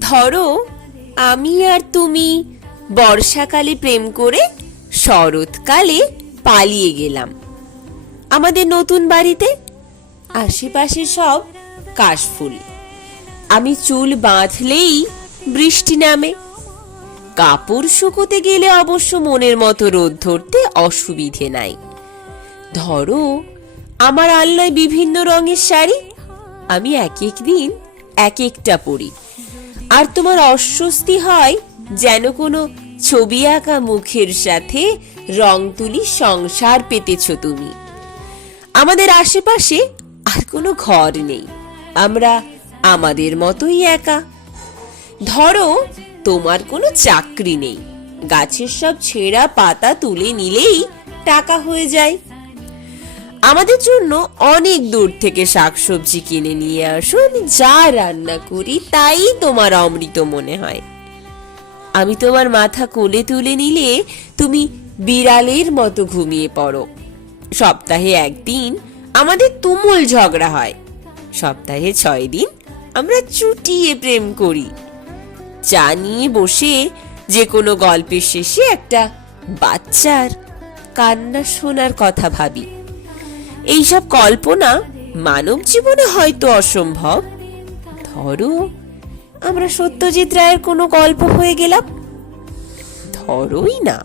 ধরো আমি আর তুমি বর্ষাকালে প্রেম করে শরৎকালে পালিয়ে গেলাম আমাদের নতুন বাড়িতে। আশেপাশে সব কাশফুল। আমি চুল বাঁধলেই বৃষ্টি নামে। কাপড় শুকোতে গেলে অবশ্য মনের মতো রোদ ধরতে অসুবিধে নাই। ধরো আমার আলনায় বিভিন্ন রঙের শাড়ি, আমি এক এক দিন এক একটা পরি। আর তোমার অস্বস্তি হয় যেন কোনো ছবি আঁকা মুখের সাথে রং তুলি সংসার পেতেছ তুমি। আমাদের আশেপাশে আর কোনো ঘর নেই, আমরা আমাদের মতোই একা। ধরো তোমার কোনো চাকরি নেই, গাছের সব ছেঁড়া পাতা তুলে নিলেই টাকা হয়ে যায়। আমাদের জন্য অনেক দূর থেকে শাকসবজি কিনে নিয়ে আসো, আমি যা রান্না করি তাই তোমার অমৃত মনে হয়। আমি তোমার মাথা কোলে তুলে নিলে তুমি বিড়ালের মতো ঘুমিয়ে পড়ো। সপ্তাহে একদিন আমাদের তুমুল ঝগড়া হয়, সপ্তাহে 6 দিন আমরা চুটিয়ে প্রেম করি। চা নিয়ে বসে যে কোনো গল্পের শেষে একটা বাচ্চার কান্না শোনার কথা ভাবি। এইসব কল্পনা মানব জীবনে হয়তো অসম্ভব। ধরো আমরা সত্যজিৎ রায়ের কোনো গল্প হয়ে গেলাম, ধরোই না।